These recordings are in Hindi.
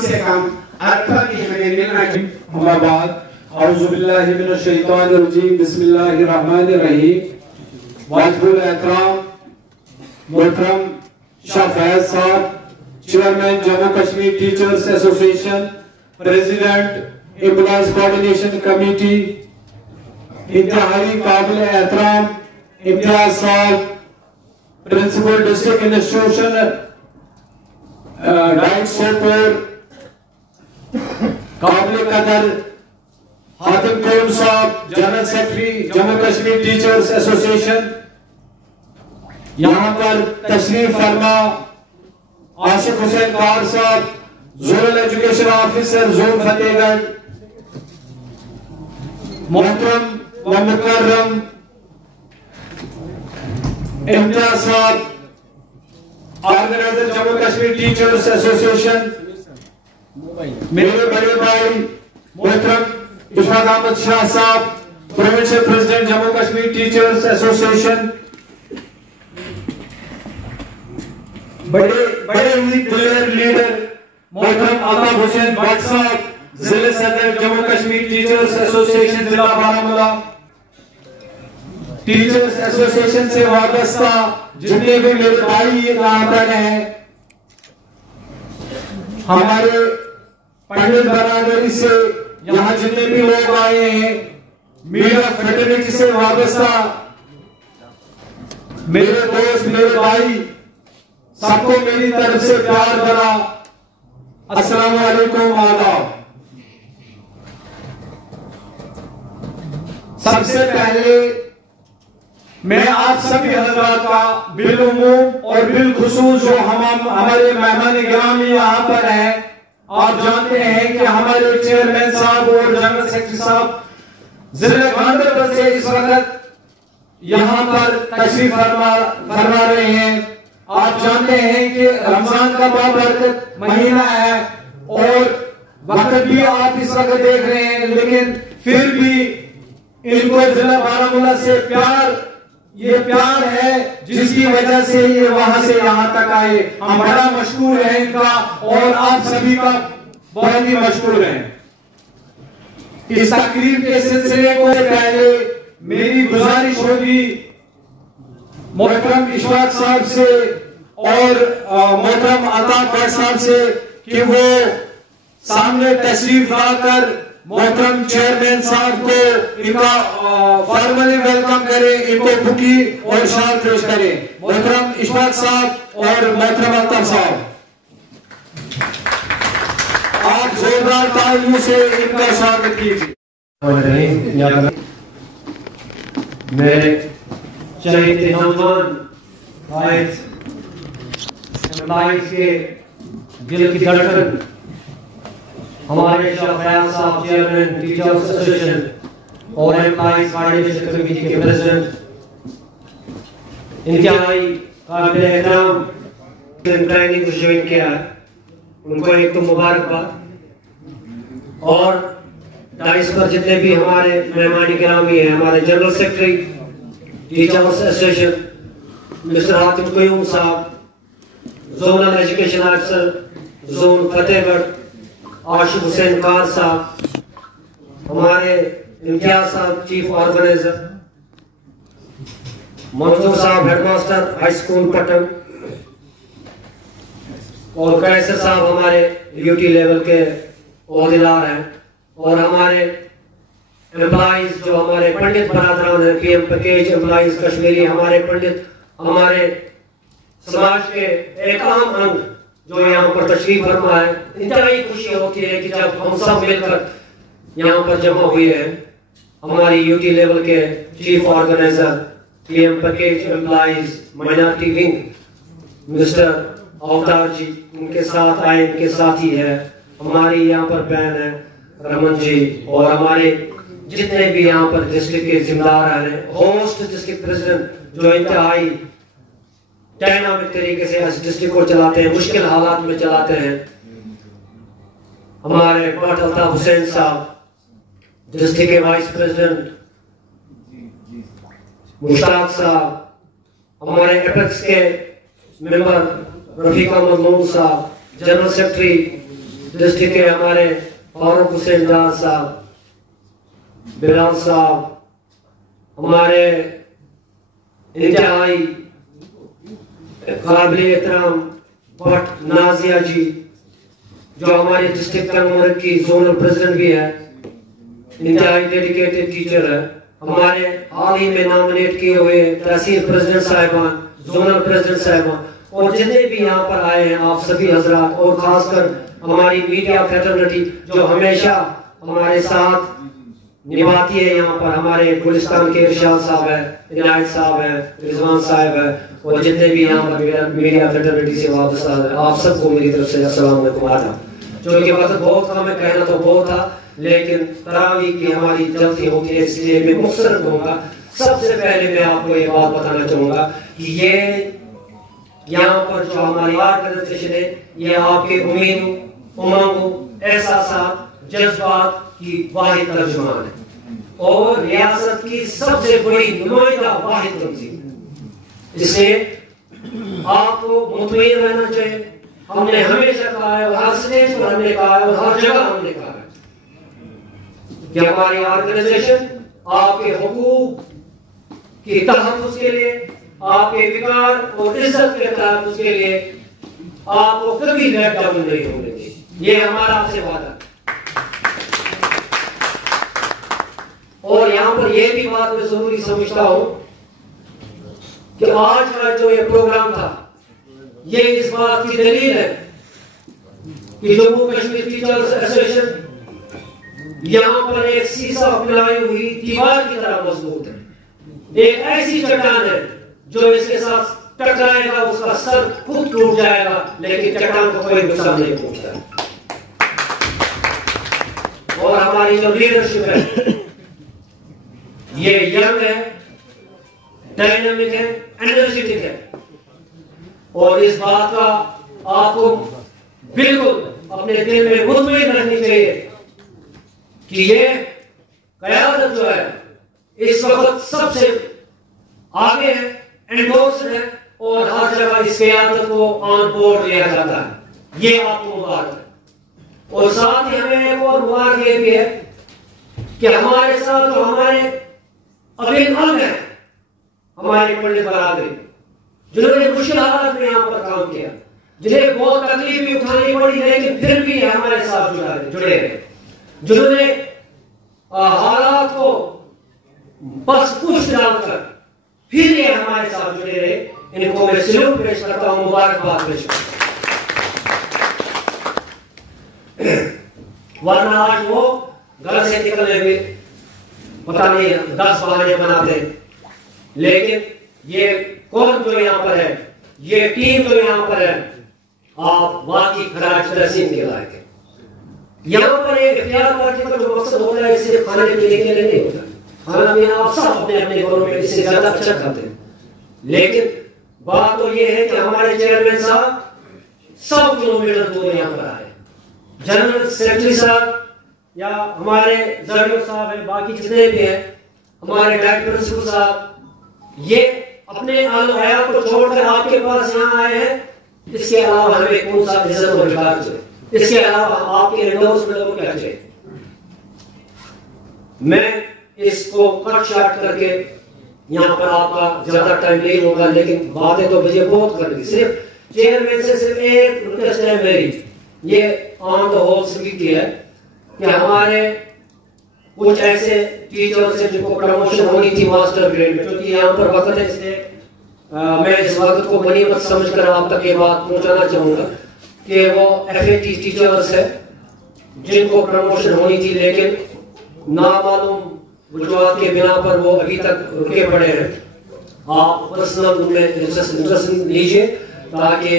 से कम अर्फा भी हमें मिलना चाहिए। बिस्मिल्लाहिर्रहमानिर्रहीम। वाजिबुल एहतराम मोहतरम Shah Faiz sahab, chairman Jammu Kashmir teachers association, president employees coordination committee, इंतहाई काबिल एहतराम Imtiaz sahab, principal district institution DIET Sopore, काबिल कदर Hatim Qaum sahab, general secretary Jammu Kashmir teachers association, यहाँ पर तशरीफ फरमा Ashiq Hussain Kar sahab, zonal education officer zone Fatehgarh, मोहतरम व मुकर्रम Imtiaz sahab, organiser Jammu Kashmir teachers association, मेरे बड़े भाई मोहतरम Ishfaq Ahmad Shah sahab, provincial president Jammu Kashmir teachers association, बड़े ही दिलेर लीडर मोहतरम अल्ताफ हुसैन भट्ट साहब, जिले सदर जम्मू कश्मीर टीचर्स एसोसिएशन जिला बारामूला, टीचर्स एसोसिएशन से वाबस्ता जितने भी मेरे भाई यहाँ पर हैं, हमारे पंडित बरादरी से यहाँ जितने भी लोग आए हैं, मीडिया फ्रेटर्निटी से वाबस्ता मेरे दोस्त मेरे भाई, सबको मेरी तरफ से प्यार भरा अस्सलाम वालेकुम आदाब। सबसे पहले मैं आप सभी हजरात का बिलउमूम और बिलखुसूस जो हमारे मेहमान गिरामी यहाँ पर हैं, आप जानते हैं कि हमारे चेयरमैन साहब और जनरल सेक्रेटरी साहब जिले गांधरबल से इस वक्त यहाँ पर तशरीफ फरमा रहे हैं। आप जानते हैं कि रमजान का बाबरकत महीना है और वक्त भी आप इस वक्त देख रहे हैं, लेकिन फिर भी इनको जिला बारामूला से ये प्यार है जिसकी वजह से ये वहां से यहाँ तक आए। हम बड़ा मशहूर है इनका और आप सभी का बहुत ही मशहूर है। इस तकरीब के सिलसिले को पहले मेरी गुजारिश होगी मोहतरम इशफाक साहब से और मोहतरम अल्ताफ भट्ट साहब से कि वो सामने तशरीफ लाकर मोहतरम चेयरमैन साहब को इनका फॉर्मली वेलकम करें, इनको बुकी और शाल पेश करें। मोहतरम इशफाक साहब और मोहतरम अल्ताफ साहब, आप जोरदार तालियों से इनका स्वागत कीजिए। मेरे चहेते नौजवान के दिल की धड़कन हमारे शाह फयाज साहब, चेयरमैन टीचर्स एसोसिएशन और एम्प्लॉइज कोऑर्डिनेशन कमेटी के प्रेसिडेंट, इंतहाई काबिल एहतराम ट्रेनिंग को ज्वाइन किया है, उनको एक तो मुबारकबाद। और डाइस पर जितने भी हमारे मेहमान गिरामी हैं, हमारे general secretary teachers association mister Hatim Qayoom sahab, zonal education officer zone Fatehgarh Ashiq Hussain Kar sahab, हमारे इम्तियाज साहब चीफ ऑर्गेनाइजर, मंजूर साहब हेडमास्टर हाई स्कूल पटन, और कैसर साहब हमारे यूटी लेवल के ओहदेदार हैं, और हमारे एम्प्लॉइज जो हमारे पंडित बरादरान हैं, पीएम पैकेज एम्प्लॉइज कश्मीरी, हमारे पंडित, हमारे समाज के एक आम अंग जो यहाँ पर तशरीफ फरमा है। इंतहाई खुशी होती है कि जब हम सब मिलकर यहाँ पर जमा हुए हैं। हमारी यूटी लेवल के chief organiser PM package employees minority wing mister अवतार जी उनके साथ आए, इनके साथी है, हमारी यहाँ पर बहन है रमन जी, और हमारे जितने भी यहाँ पर डिस्ट्रिक्ट के जिम्मेदार हैं, होस्ट डिस्ट्रिक्ट प्रेसिडेंट जो इंतहाई डायनामिक तरीके से इस डिस्ट्रिक्ट को चलाते हैं, मुश्किल हालात में चलाते हैं। हमारे भट्ट अल्ताफ हुसैन साहब डिस्ट्रिक्ट के वाइस प्रेसिडेंट, मुश्ताक साहब, हमारे एपेक्स के मेंबर रफीक अहमद लोन साहब, जनरल सेक्रेटरी डिस्ट्रिक्ट के हमारे फारूक हुसैन साहब, बिलाल साहब, हमारे इंतहाई काबिल एहतराम भट्ट नाजिया जी, जो हमारे डिस्ट्रिक्ट कन्वीनर की जोनल प्रेसिडेंट भी है, इंतहाई डेडिकेटेड टीचर है। हमारे हाल ही में नॉमिनेट किए हुए तहसील प्रेसिडेंट साहिबान, जोनल प्रेसिडेंट साहिबान और जितने भी यहाँ पर आए हैं आप सभी हजरात, और खासकर हमारी मीडिया फ्रेटर्निटी जो हमेशा हमारे साथ निभाती है। यहाँ पर हमारे गुलिस्तान के इरशाद साहब है, इनायत साहब है, रिजवान साहब है और जितने भी यहाँ पर मीडिया फ्रेटर्निटी से वाबस्ता है, आप सबको मेरी तरफ से अस्सलाम वालेकुम आदाब। क्योंकि वक्त बहुत कम है, कहना तो बहुत था, लेकिन तरावी की हमारी जल्दी होती है, इसलिए मैं मुख्तसर कहूँगा। सबसे पहले मैं आपको ये बात बताना चाहूँगा कि ये यहाँ पर जो हमारी ऑर्गेनाइजेशन है, ये आपके उम्मीदों, उमंगों, एहसासात, जज्बात की वाहिद तर्जुमान है और रियासत की सबसे बड़ी नुमाइंदा वाहिद तंजीम। इसलिए आपको मुतमईन रहना चाहिए। हमने हमेशा कहा है और हर स्टेज पर हमने कहा है और हर जगह हमने कहा है कि हमारी ऑर्गेनाइजेशन आपके हुकूक की तहफ़्फ़ुज़ के लिए, आपके विकार और इज्जत के तहफ़्फ़ुज़ के लिए आपको कभी लेट डाउन नहीं होने देगी। ये हमारा आपसे वादा है। और यहाँ पर यह भी बात मैं जरूरी समझता हूं कि आज का जो ये प्रोग्राम था, ये इस बात की दलील है कि जम्मू कश्मीर टीचर्स एसोसिएशन यहाँ पर एक शीशा पिलाई हुई दीवार की तरह मजबूत है। एक ऐसी चट्टान है जो इसके साथ टकराएगा, उसका सर खुद टूट जाएगा, लेकिन चट्टान को कोई नुकसान नहीं पहुंचता। और हमारी जो लीडरशिप है ये यंग है, डायनामिक है, एनर्जेटिक है और इस बात का आपको बिल्कुल अपने दिल में मुतमईन रहनी चाहिए कि ये क़यादत जो है इस वक्त सबसे आगे है, एंडोर्स्ड है और हर जगह इस क़यादत को ऑन बोर्ड लिया जाता है। ये आपको मुबारक है। और साथ ही हमें एक और मुबारक ये भी है कि हमारे साथ जो हमारे अभिन्न अंग है, हमारे पंडित बरादरी, जिन्होंने मुश्किल हालात में यहाँ पर काम किया, जिन्हें बहुत तकलीफ भी उठानी पड़ी, लेकिन फिर भी हमारे साथ जुड़े रहे, जिन्होंने हालात को बस पुश डालकर फिर ये हमारे साथ जुड़े रहे, इनको मैं सैल्यूट पेश करता हूँ, मुबारकबाद पेश करता हूँ। वरना आज वो घर से निकलने में पता नहीं 10 बहाने बनाते, लेकिन ये कौन जो यहाँ पर है, ये टीम जो यहाँ पर है, आप वाकई खराज तहसीन के लायक है। यहाँ पर एक इख्तियार पार्टी का जो मकसद होता है, इससे खाने पीने के लिए नहीं होता। खाना पीना आप सब अपने अपने घरों में इससे ज्यादा अच्छा खाते हैं, लेकिन बात तो ये है कि हमारे चेयरमैन साहब 100 किलोमीटर दूर यहाँ पर आए, जनरल सेक्रेटरी साहब या हमारे जरियो साहब है, बाकी जितने भी हैं, हमारे डायरेक्टर प्रिंसिपल साहब, ये अपने आलो हयात को छोड़कर आपके पास यहाँ आए हैं। इसके अलावा हमें कौन सा इज्जत और विकार चाहिए? इसके अलावा आपके एंडोर्समेंट को क्या चाहिए? मैं इसको कट शार्ट करके यहाँ पर आपका ज्यादा टाइम नहीं होगा, लेकिन बातें तो मुझे बहुत करनी। सिर्फ चेयरमैन से सिर्फ एक रिक्वेस्ट है मेरी, ये ऑन द होल स्पीक की है कि हमारे कुछ ऐसे टीचर्स हैं जिनको प्रमोशन होनी थी मास्टर ग्रेड में, क्योंकि यहाँ पर वक्त है, इसलिए मैं इस वक्त को गनीमत समझकर आप तक ये बात पहुंचाना चाहूंगा कि वो एफएटी टीचर्स है जिनको प्रमोशन होनी थी, लेकिन नामालूम वजूहात के बिना पर वो अभी तक रुके पड़े हैं। आप पर्सनल उनमें इंटरेस्ट लीजिए ताकि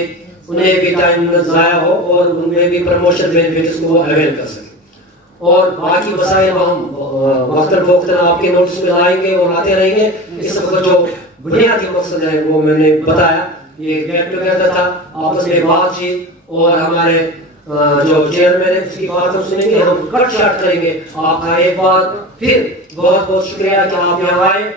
उन्हें भी टाइम जाया हो और उनमें भी प्रमोशन बेनिफिट्स को अवेल कर सके। और बाकी वसाइल हम वक्तन आपके नोटिस में लाएंगे और आते रहेंगे। इस वक्त जो बुनियादी मकसद है वो मैंने बताया, ये गेट टुगेदर था, आपस में बातचीत और हमारे जो चेयरमैन है उसकी बात हम सुनेंगे, हम कट शार्ट करेंगे। आपका एक बार फिर बहुत बहुत शुक्रिया कि आप यहाँ आए,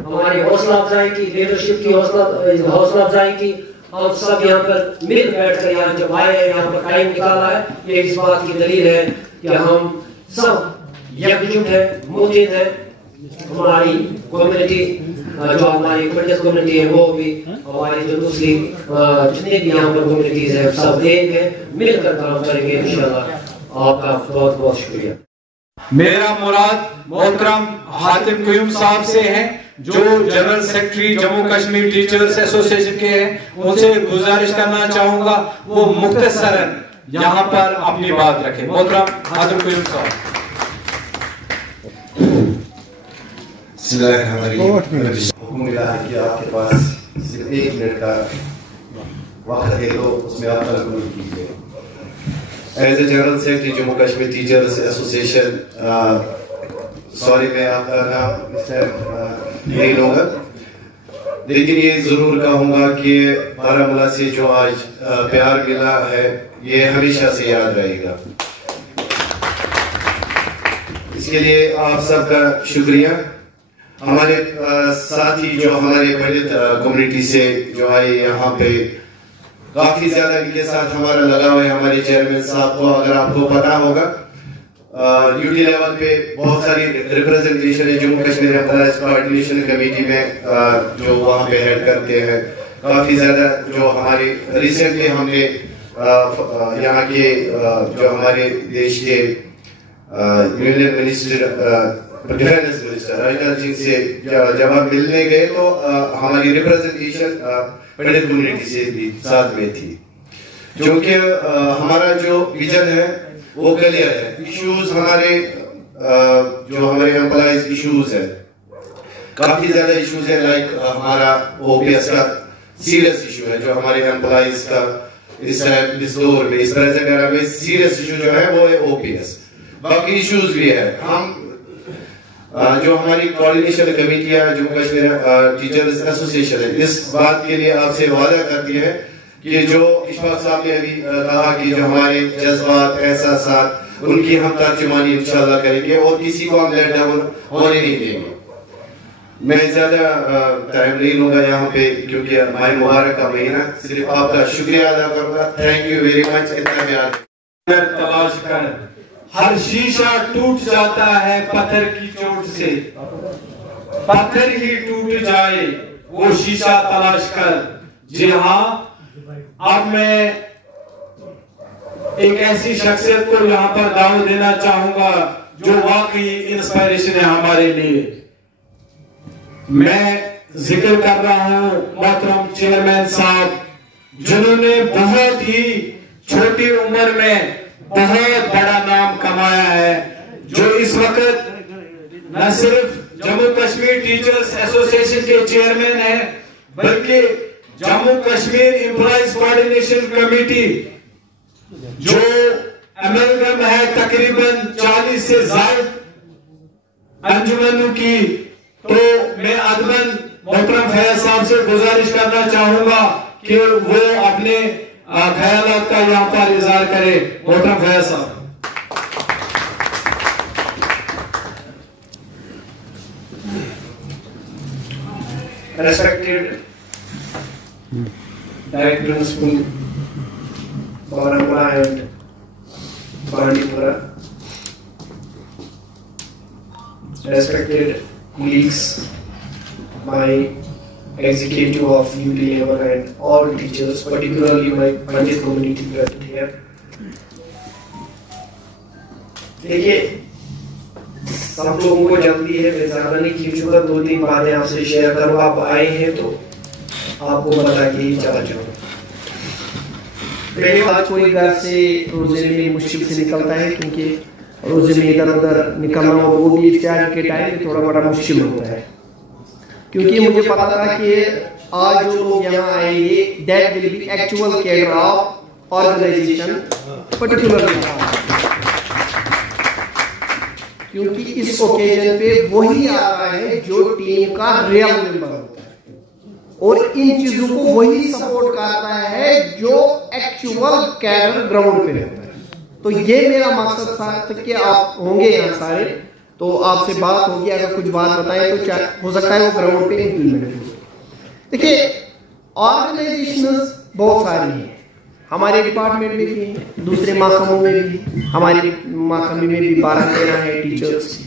हमारी हौसला अफजाई की, लीडरशिप की हौसला अफजाई की हम सब यहाँ पर मिल बैठकर यहाँ जब आए हैं, यहाँ पर टाइम निकाला है, ये इस बात की दलील है कि हम सब एकजुट है, मुतहिद है। हमारी कम्युनिटी जो हमारी पंडित कम्युनिटी है, वो भी हमारी जो दूसरी जितने भी यहाँ पर कम्युनिटीज है, सब एक है, मिलकर काम करेंगे इंशाल्लाह। आपका बहुत बहुत शुक्रिया। मेरा मुराद मोहतरम हातिम क़य्यूम साहब से है, जो general secretary Jammu Kashmir teachers association के हैं। उनसे गुजारिश करना चाहूंगा वो मुख्तसरन यहाँ पर अपनी बात रखें। मोहतरम हातिम क़य्यूम साहब। हुक्म मिला है कि आपके पास सिर्फ 1 मिनट का वक्त है, तो उसमें आप तनक़ुल कीजिए। As a general secretary Jammu Kashmir teachers association, sorry मैं आपका नाम इस टाइम नहीं लूँगा, लेकिन ये ज़रूर कहूँगा कि बारामूला से जो आज प्यार मिला है, ये हमेशा से याद रहेगा। इसके लिए आप सबका शुक्रिया। हमारे साथी जो हमारे पंडित कम्युनिटी से जो आए यहाँ पे, काफी ज्यादा इनके साथ हमारा लगाव है। हमारे चेयरमैन साहब को अगर आपको पता होगा, यूटी लेवल पे बहुत सारी रिप्रेजेंटेशन है Jammu Kashmir employees coordination committee में, जो वहाँ पे हेड करते हैं। काफी ज्यादा जो हमारे रिसेंटली हमने यहाँ के जो हमारे देश के union minister defence minister Rajnath Singh से जब हम मिलने गए, तो हमारी रिप्रेजेंटेशन पंडित कम्युनिटी से भी साथ में थी, क्योंकि हमारा जो विजन है वो क्लियर है। इश्यूज हमारे जो हमारे एम्प्लॉयज इश्यूज है, काफी ज्यादा इश्यूज है। लाइक हमारा ओपीएस का सीरियस इशू है, जो हमारे एम्प्लॉयज का इस दौर में, इस प्रेजेंट एरा में सीरियस इशू जो है वो है ओपीएस। बाकी इश्यूज भी है। हम जो हमारी कोऑर्डिनेशन कमेटी है जम्मू कश्मीर टीचर्स एसोसिएशन है, इस बात के लिए आपसे वादा करती है कि जो इशफाक साहब ने अभी कहा कि जो हमारे जज्बात एहसासात, उनकी हम तर्जुमानी इंशाल्लाह करेंगे और किसी को हम लेट डाउन होने नहीं देंगे। मैं ज्यादा टाइम नहीं लूंगा यहाँ पे, क्योंकि माह मुबारक का महीना। सिर्फ आपका शुक्रिया अदा करूंगा। Thank you very much. इतना प्यार तलाश कर, हर शीशा टूट जाता है पत्थर की चोट से, पत्थर ही टूट जाए वो शीशा तलाश कर। जी हाँ, अब मैं एक ऐसी शख्सियत को यहाँ पर दावत देना चाहूंगा जो वाकई इंस्पायरेशन है हमारे लिए। मैं जिक्र कर रहा हूँ मोहतरम चेयरमैन साहब, जिन्होंने बहुत ही छोटी उम्र में बहुत बड़ा नाम कमाया है, जो इस वक्त न सिर्फ जम्मू कश्मीर टीचर्स एसोसिएशन के चेयरमैन हैं, बल्कि Jammu Kashmir employees coordination committee जो अमेरिकन है तकरीबन 40 से ज्यादा अंजुमनों की। तो मैं अदमन मोहतरम फैयाज साहब से गुजारिश करना चाहूंगा कि वो अपने ख्यालात का यहाँ पर इजहार करे। मोहतरम फैयाज साहब। Respected Director Principal Baramula and Bandipura, respected colleagues, my executive of UT level and all teachers, particularly my Pandit community present here. देखिए, सब लोगों को जल्दी है, मैं ज्यादा नहीं खींचूंगा, 2-3 बातें आपसे शेयर करूंगा। आप आए हैं तो आपको बता के ही चला जाऊंगा। आज कोई घर से रोजे में मुश्किल से निकलता है, क्योंकि रोजे में इधर उधर निकलना वो भी इफ्तार के टाइम थोड़ा बड़ा मुश्किल होता है। क्योंकि मुझे पता था कि आज जो लोग यहाँ आएंगे, that will be actual cadre of organisation particularly, क्योंकि इस ओकेजन पे वही आ रहा है जो टीम का रियल मेंबर होता है, और इन चीजों को वही सपोर्ट करता है जो एक्चुअल कैडर ग्राउंड पे होता है। तो ये मेरा मकसद था कि आप होंगे यहाँ सारे, तो आपसे बात होगी, अगर कुछ बात बताएं तो हो सकता है वो ग्राउंड पे इंप्लीमेंट हो। देखिए, ऑर्गेनाइजेशंस बहुत सारी हैं, हमारे डिपार्टमेंट में भी हैं, दूसरे महकमों में भी, हमारे महकमे में भी 12-13 है टीचर्स,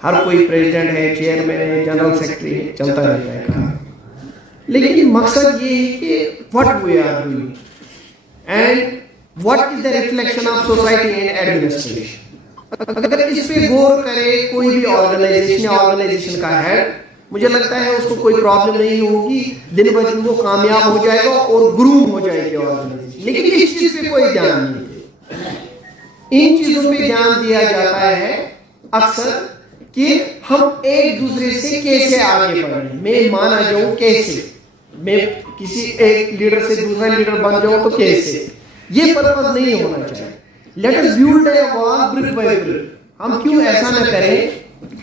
हर कोई प्रेसिडेंट है, चेयरमैन है, जनरल सेक्रेटरी है, चलता रहता है काम। लेकिन मकसद ये है कि what we are doing and what is the reflection of society and administration. अगर इस पे गौर करे कोई भी ऑर्गेनाइजेशन का हेड, मुझे लगता है उसको कोई प्रॉब्लम नहीं होगी, दिन ब दिन वो कामयाब हो जाएगा और ग्रूम हो जाएगी ऑर्गेनाइजेशन। लेकिन इस चीज पे कोई ध्यान नहीं देता। इन चीजों पे ध्यान दिया जाता है अक्सर कि हम एक दूसरे से कैसे आगे बढ़े, मैं माना जाऊं कैसे, मैं किसी एक लीडर से दूसरा लीडर बन जाऊं तो कैसे, ये पर्पस नहीं होना चाहिए। Let us build a wall brick by brick. हम क्यों ऐसा न करें,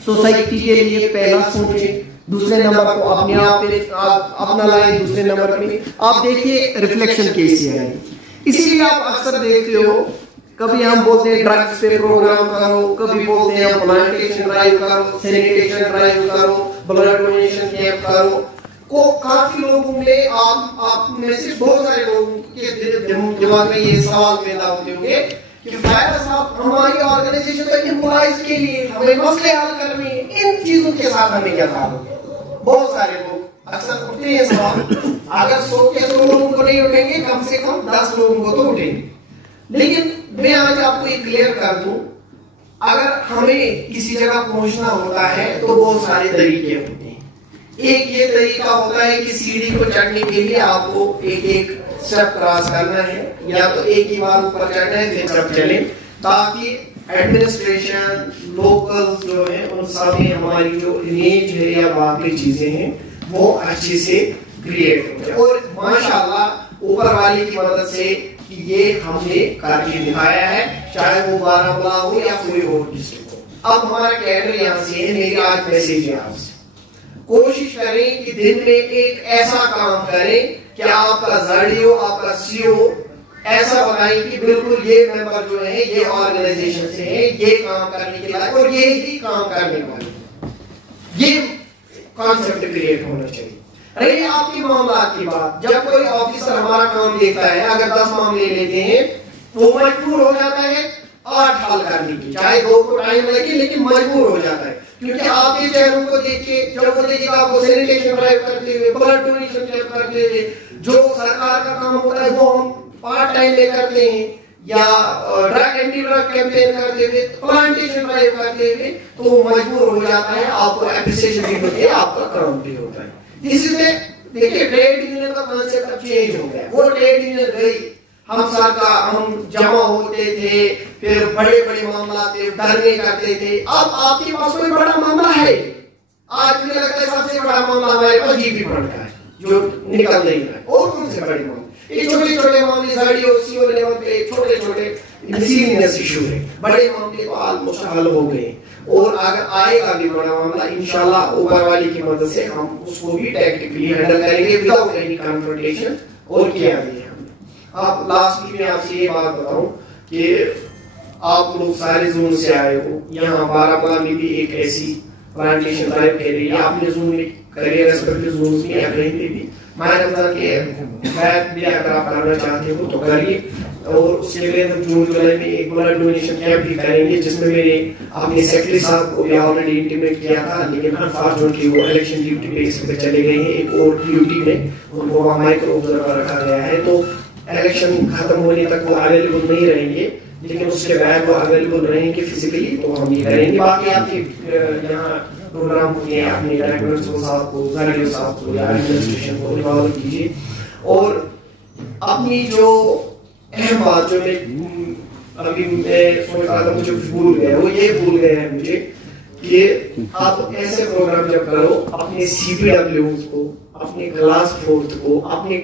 सोसाइटी के लिए पहला सोचें, दूसरे नंबर को अपने आप पे अपना लाएं, दूसरे नंबर पे आप देखिए रिफ्लेक्शन कैसी है। इसीलिए आप अक्सर देखते हो, कभी हम बोलते हैं ड्रग्स पे प्रोग्राम करो, कभी बोलते हैं प्लांटेशन ड्राइव करो, सैनिटेशन ड्राइव करो, ब्लड डोनेशन कैंप करो। को काफी लोगों में आप में से बहुत सारे लोगों के दिमाग में ये सवाल पैदा होते होंगे कि फायदा साहब हमारी ऑर्गेनाइजेशन तो एम्प्लॉइज के लिए, हमें मसले हल करने हैं, इन चीजों के साथ हमें क्या ताल्लुक है। बहुत सारे लोग अक्सर उठते हैं सवाल, अगर 100 के 100 लोगों को नहीं उठेंगे, कम से कम 10 लोगों को तो उठेंगे। लेकिन मैं आज आपको ये क्लियर कर दूं, अगर हमें किसी जगह पहुंचना होता है तो बहुत सारे तरीके होते हैं। एक ये तरीका होता है कि सीढ़ी को चढ़ने के लिए आपको एक एक स्टेप क्रॉस करना है, या तो एक ही बार ऊपर चढ़ना है फिर जब चले, ताकि एडमिनिस्ट्रेशन लोकल्स जो है उन सभी हमारी जो इमेज है या बाकी चीजें हैं वो अच्छे से क्रिएट हो जाए। और माशाल्लाह ऊपर वाले की मदद से कि ये हमने करके दिखाया है, चाहे वो बारामूला हो या कोई और डिस्ट्रिक्ट हो। अब हमारा कैडर यहाँ से है, मेरी आज मैसेज है आपसे, कोशिश करें कि दिन में एक ऐसा काम करें कि आपका जड़ियो, आपका सीओ ऐसा बताएं कि बिल्कुल ये मेंबर जो है ये ऑर्गेनाइजेशन से है, ये काम करने के लायक और ये ही काम करने वाले, ये कॉन्सेप्ट क्रिएट होना चाहिए। रही आपकी मामला की बात, जब कोई ऑफिसर हमारा काम देखता है, अगर 10 मामले लेते हैं वो मजबूर हो जाता है 8 हल करने की, चाहे 2 को टाइम लगे लेकिन मजबूर हो जाता है। क्योंकि आप ये चेहरों को देखिए, जब वो देखिएगा आपको सैनिटेशन ड्राइव करते हुए, ब्लड डोनेशन कैंप करते हुए, जो सरकार का काम होता है वो हम पार्ट टाइम में करते हैं, या ड्रग एंटी ड्रग कैंपेन करते हुए, प्लांटेशन ड्राइव करते हुए, तो वो मजबूर हो जाता है, आपको एप्रिसिएशन भी होती है, आपका काम भी होता है। इसलिए देखिए ट्रेड यूनियन का कॉन्सेप्ट अब चेंज हो गया। वो ट्रेड यूनियन गई, हम जमा होते थे, फिर बड़े बड़े मामला थे, धरने करते थे। अब आपके पास कोई बड़ा मामला है, आज मुझे लगता है सबसे बड़ा मामला हमारे पास जीबी फंड का है जो निकल नहीं रहा है। और कौन से बड़े मामले, ये छोटे छोटे मामले साड़ियों सीओ लेवल पे छोटे छोटे मिसलिनियस इशू है, बड़े मामले तो ऑलमोस्ट हल हो गए। और अगर आएगा भी बड़ा मामला, इंशाल्लाह ऊपर वाले की मदद से हम उसको भी टैक्टिकली हैंडल करेंगे विदाउट एनी कन्फ्रंटेशन। और किया भी है हमने। आप लास्ट में आपसे ये बात बताऊं कि आप लोग सारे जोन से आए हो, यहाँ बारामूला में भी एक ऐसी प्लांटेशन ड्राइव कह रही है, आपने जोन में करिए, रेस्पेक्टिव जोन में या कहीं पे भी माया रमजान के बैच भी अगर आप करना चाहते हो तो करिए। और उसके लिए हम जून जुलाई में एक ब्लड डोनेशन कैंप भी करेंगे, जिसमें मैंने अपने सेक्रेटरी साहब को भी ऑलरेडी इंटीमेट किया था, लेकिन अनफॉर्चुनेटली वो इलेक्शन ड्यूटी पे इस पे चले गए हैं। एक और ड्यूटी में उनको माइक्रो ऑब्जर्वर रखा गया है, तो इलेक्शन खत्म होने तक वो अवेलेबल नहीं रहेंगे, लेकिन उसके बाद वो अवेलेबल रहेंगे फिजिकली, तो हम ये करेंगे। बाकी आपके यहाँ प्रोग्राम होंगे, अपने डायरेक्टर साहब को, जारियो साहब को या एडमिनिस्ट्रेशन को इन्वॉल्व कीजिए। और अपनी जो अहम बात जो मैं अभी मैं सोच रहा था, मुझे कुछ भूल गया, वो ये भूल गए हैं मुझे कि आप ऐसे प्रोग्राम जब करो, अपने CPWs को, अपने क्लास 4th को, अपने